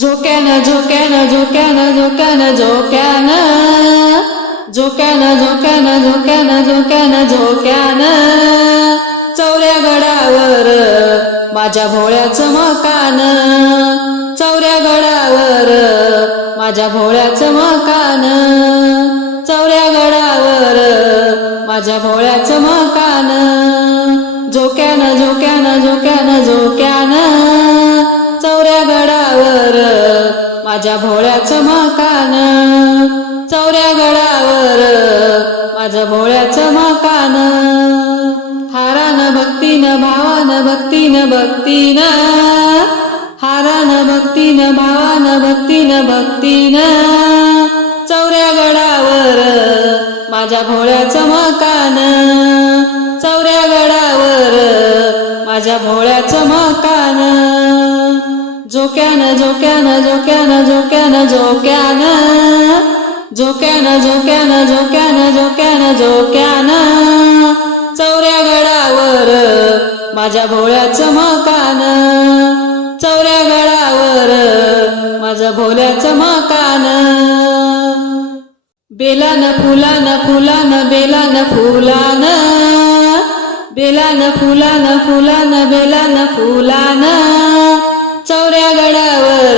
झोक्यानं झोक्यानं झोक्यानं झोक्यानं झोक्यानं. झोक्यानं झोक्यानं झोक्यानं झोक्यानं झोक्यानं. चौऱ्या गडावर माझ्या भोळ्याचं मकान. चौऱ्या गडावर माझ्या भोळ्याचं मकान. चौऱ्या गडावर माझ्या भोळ्याचं मकान. झोक्यानं झोक्यानं झोक्यानं झोक्यानं. माझ्या भोळ्याचं मकान. चौऱ्या गडावर माझ्या भोळ्याचं मकान. हारान भक्तीन भावान भक्तीन भक्तीन. हारान भक्तीन भावान भक्तीन भक्तीन. चौऱ्या गडावर माझ्या भोळ्याचं मकान. चौऱ्या गडावर माझ्या भोळ्याचं मकान. झोक्यानं झोक्यानं झोक्यानं झोक्यानं झोक्यानं. झोक्यानं झोक्यानं झोक्यानं झोक्यानं झोक्यानं. चौऱ्या गडावर माझ्या भोळ्याचं मकान. चौऱ्या गडावर माझ्या भोळ्याचं मकान. बेलान फुलानं फुलान बेलान फुलान. बेलान फुलान फुलान बेलान फुलान. या गडावर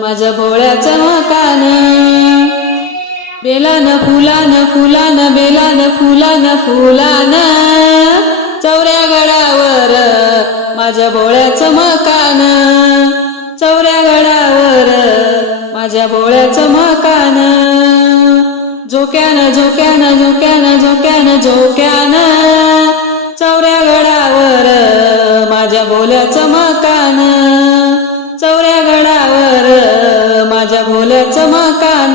माझं भोळ्याचं मकान. बेलानं फुलानं फुलान बेलानं फुलान फुलान. चौऱ्या गडावर माझ्या भोळ्याचं मकान. चौऱ्या गडावर माझ्या भोळ्याचं मकान. झोक्यानं झोक्यानं झोक्यानं झोक्यानं झोक्यानं. चौऱ्या गडावर माझ्या भोल्याचं मकान. माझ्या भोल्याचं मकान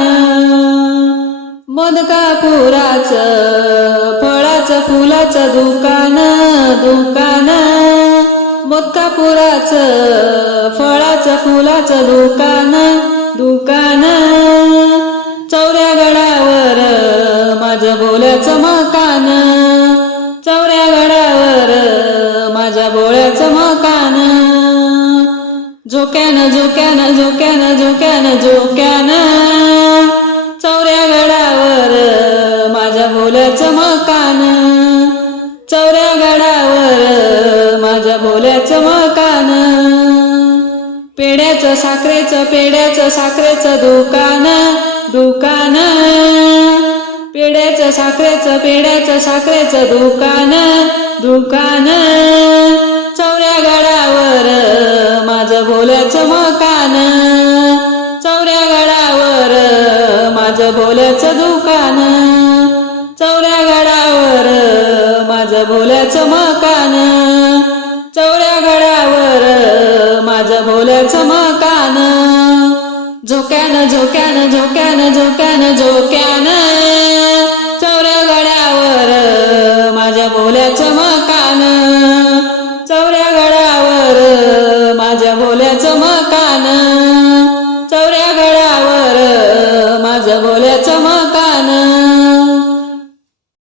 मोदकापुराचं फुलाचं दुकान दुकान. मोदकापुराचं फळाच फुलाचं दुकान दुकान. चौऱ्या गडावर माझं भोल्याचं झोक्यानं झोक्यानं झोक्यानं झोक्यानं झोक्यानं चौऱ्या गडावर माझ्या भोल्याचं मकान. चौऱ्या गडावर माझ्या भोल्याचं मकान. पेड्याचं साखरेचं पेड्याचं साखरेचं दुकान दुकान. पेड्याचं साखरेचं पेड्याचं साखरेचं दुकान दुकान. चौऱ्या कान चौऱ्या गडावर माझ बोल्याच दुकान. चौऱ्या गडावर माझ बोल्याच मकान. चौऱ्या गडावर माझ बोल्याच मकान. झोक्यान झोक्यान झोक्यान झोक्यान झोक्यान. चौऱ्या गडावर माझ्या बोल्याच मकान.